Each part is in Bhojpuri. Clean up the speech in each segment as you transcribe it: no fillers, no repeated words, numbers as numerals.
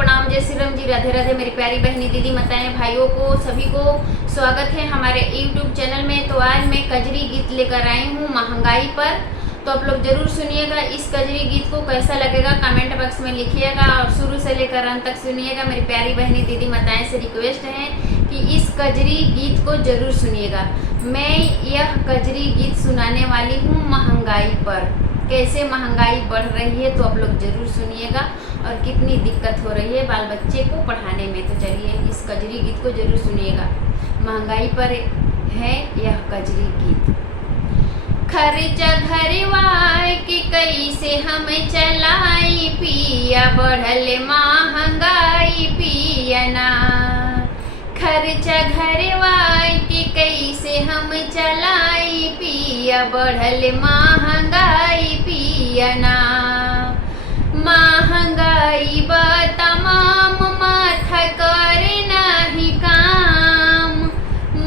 प्रणाम, जय श्री राम जी, राधे राधे मेरी प्यारी बहनी दीदी माताएं भाइयों को सभी को स्वागत है हमारे YouTube चैनल में। तो आज मैं कजरी गीत लेकर आई हूँ महंगाई पर। तो आप लोग जरूर सुनिएगा, इस कजरी गीत को कैसा लगेगा कमेंट बॉक्स में लिखिएगा और शुरू से लेकर अंत तक सुनिएगा। मेरी प्यारी बहनी दीदी माताएं से रिक्वेस्ट है कि इस कजरी गीत को जरूर सुनिएगा। मैं यह कजरी गीत सुनाने वाली हूँ महंगाई पर, कैसे महंगाई बढ़ रही है तो आप लोग जरूर सुनिएगा और कितनी दिक्कत हो रही है बाल बच्चे को पढ़ाने में। तो चलिए इस कजरी गीत को जरूर सुनिएगा। महंगाई पर है यह कजरी गीत। खर्चा घरवार के कैसे हम चलाई पिया, बढ़ल महंगाई पिया ना। खर्चा घरवार के कैसे हम चलाई पिया, बढ़ल महंगाई पिया ना। महंगाई बा तमाम माथा करे नाही काम,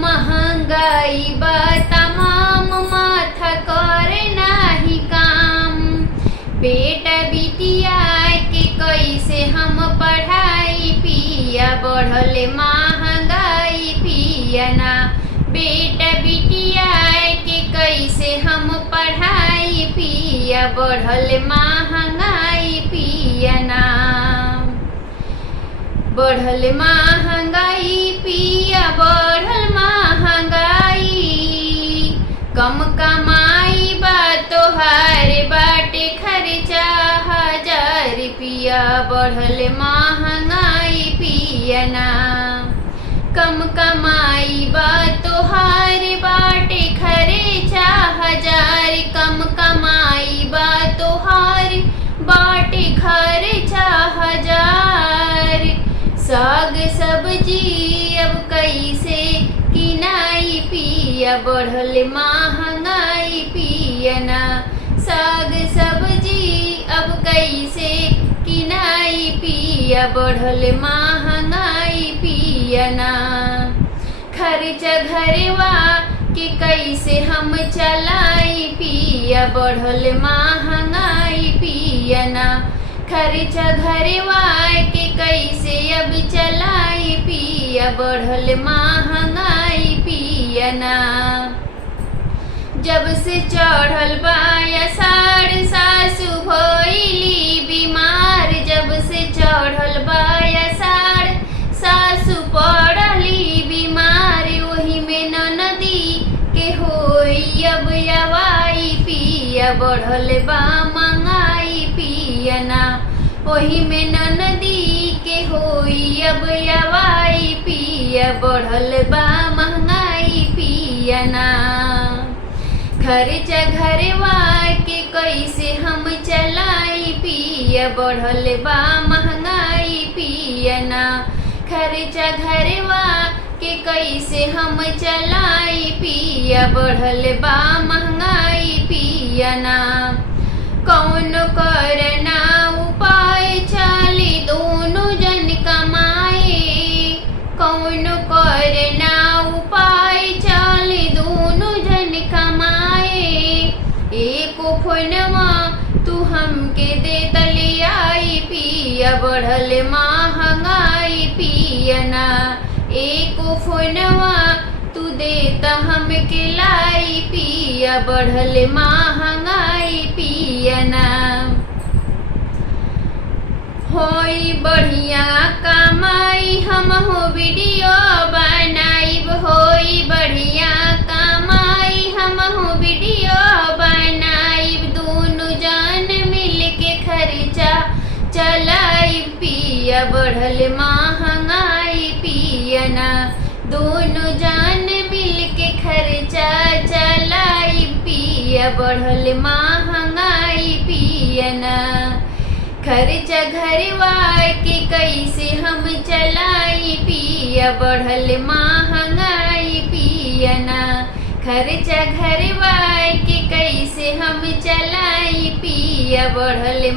महंगाई बा तमाम माथा करे नाही काम। बेटा बिटिया के कैसे हम पढ़ाई पिया, बढ़ल महंगाई पिया ना। बेटा बिटिया के कैसे हम पढ़ाई पिया, बढ़ल महंगाई पिया ना। बढ़ल महंगाई पिया, बढ़ल महंगाई। कम कमाई बा तोहार बाटे खर्चा 1000 पिया, बढ़ल महंगाई पिया ना। कम कमाई बा तोहार बाटे खर्चा 1000, कम कमाई बा तोहार बाटे खर्चा 1000। साग सब्जी अब कैसे किनाई पिया, बढ़ल महंगाई पिया ना। साग सब्जी अब कैसे किनाई पिया, बढ़ल महंगाई पिया ना। खर्चा घरवा के कैसे हम चलाई पिया, बढ़ल महंगाई पिया ना। खर्चा घरवा के कैसे अब चलाई पिया, बढ़ल महंगाई पिया ना। जब से चढ़ल बा आषाढ़ सासु भइली बीमार, जब से चढ़ल बा आषाढ़ सासु पड़ली बीमार। वही में ननदी के होई अब अवाई पिया, बढ़ल बा महंगाई पिया ना। वही में ननदी के होई अब अवाई पिया, बढ़ल बा महंगाई पिया ना। खर्चा घरवा के कैसे हम चलाई पिया, बढ़ल बा महंगाई पिया ना। खर्चा घरवा के कैसे हम चलाई पिया, बढ़ल बा महंगाई पिया ना। कौन करना उपाय चली दोनों जन कमाए, कौन करना उपाय चली दोनों जन कमाए। एको फोनवा तू हमके दे तलियाई पिया, बढ़ल महंगाई पिया ना। एको फोनवा तू देता हमके लाई पिया, बढ़ल महंगाई पिया ना। होई बढ़िया कमाई हम हो वीडियो बनाइब, होई बढ़िया कमाई हम हो वीडियो बनाइब। दोनों जान मिल के खर्चा चलाइब पिया, बढ़ल महंगाई पिया ना। दोनों जान मिल के खर्चा चलाइब पिया, बढ़ल महंगाई पिया ना। खर्चा घरवा के कैसे हम चलाई पिया, बढ़ल महंगाई पिया ना। खर्चा घरवा के कैसे हम चलाई पिया, बढ़ल